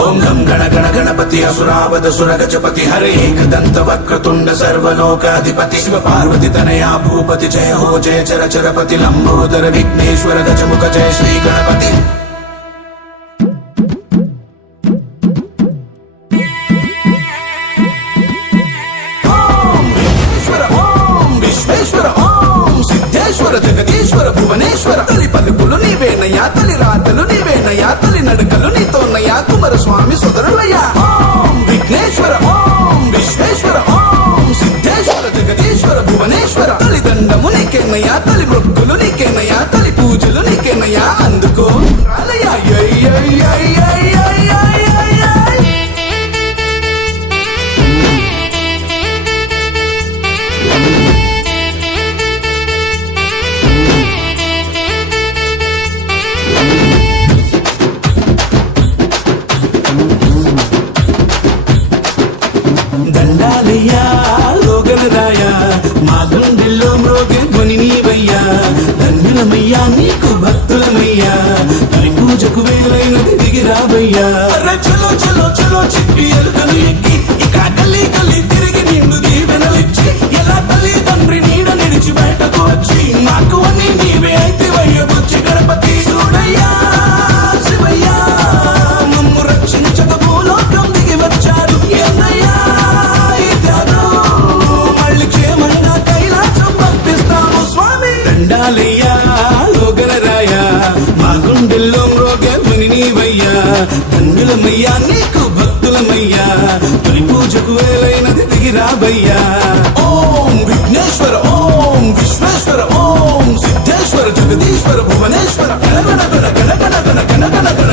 ఓం గం గణ గణ గణపతి అసురావద సురగజపతి హరే ఏకదంత వక్రతుండ సర్వలోకాధిపతి శివ పార్వతి తనయా భూపతి జయ హో జయ చర చరపతి లంబోదర విఘ్నేశ్వర గజముఖ జయ శ్రీ గణపతి. జగదీశ్వర భువనేశ్వర తల్లి పలుకులు నీవేనయ్యా, తల్లి రాతలు నీవేనయ్యా, తల్లి నడకలు నీతోనయ్యా, కుమార స్వామి సోదరుడయ్యా. ఓం విఘ్నేశ్వర ఓం విశ్వేశ్వర ఓం సిద్ధేశ్వర జగదీశ్వర భువనేశ్వర తల్లి దండము నీకేనయ్యా, తల్లి మొక్కులు నీకేనయ్యా, తల్లి పూజలు నీకేనయ్యా, అందుకో రాలయ్యా. దండాలయ్యా లోగలరాయా మా గుండెల్లో మ్రోగే ధ్వని నీవయ్యా, ధన్యులమయ్యా నీకు భక్తులమయ్యా, తని పూజకు వేలైనది దిగిరావయ్యా. చలో చలో చలో చిట్టి ఎలుకలు ఎక్కి ఇక గల్లీ గల్లీ తిరిగి నిండు దీవెనలిచ్చి ఎలా తల్లి తండ్రి నీడ నిలిచి బయటకు వచ్చి మాకు అన్ని నీవే అయితే వయ్య బుచ్చి గణపతి చూడయ్యా శివయ్యా, మమ్ము రక్షించక భూలోకం దిగి వచ్చాడు ఏందయ్యా దండాలయ్యా లోగలరాయా మా గుండెల్లో మ్రోగే ధ్వని నీవయ్యా, ధన్యులమయ్యా నీకు భక్తులమయ్యా, తొలి పూజకు వేలైనది దిగిరాబయ్యా. ఓం విఘ్నేశ్వర ఓం విశ్వేశ్వర ఓం సిద్ధేశ్వర జగదీశ్వర భువనేశ్వర గణ గణ గణ గణ గణ గణ గణ గణ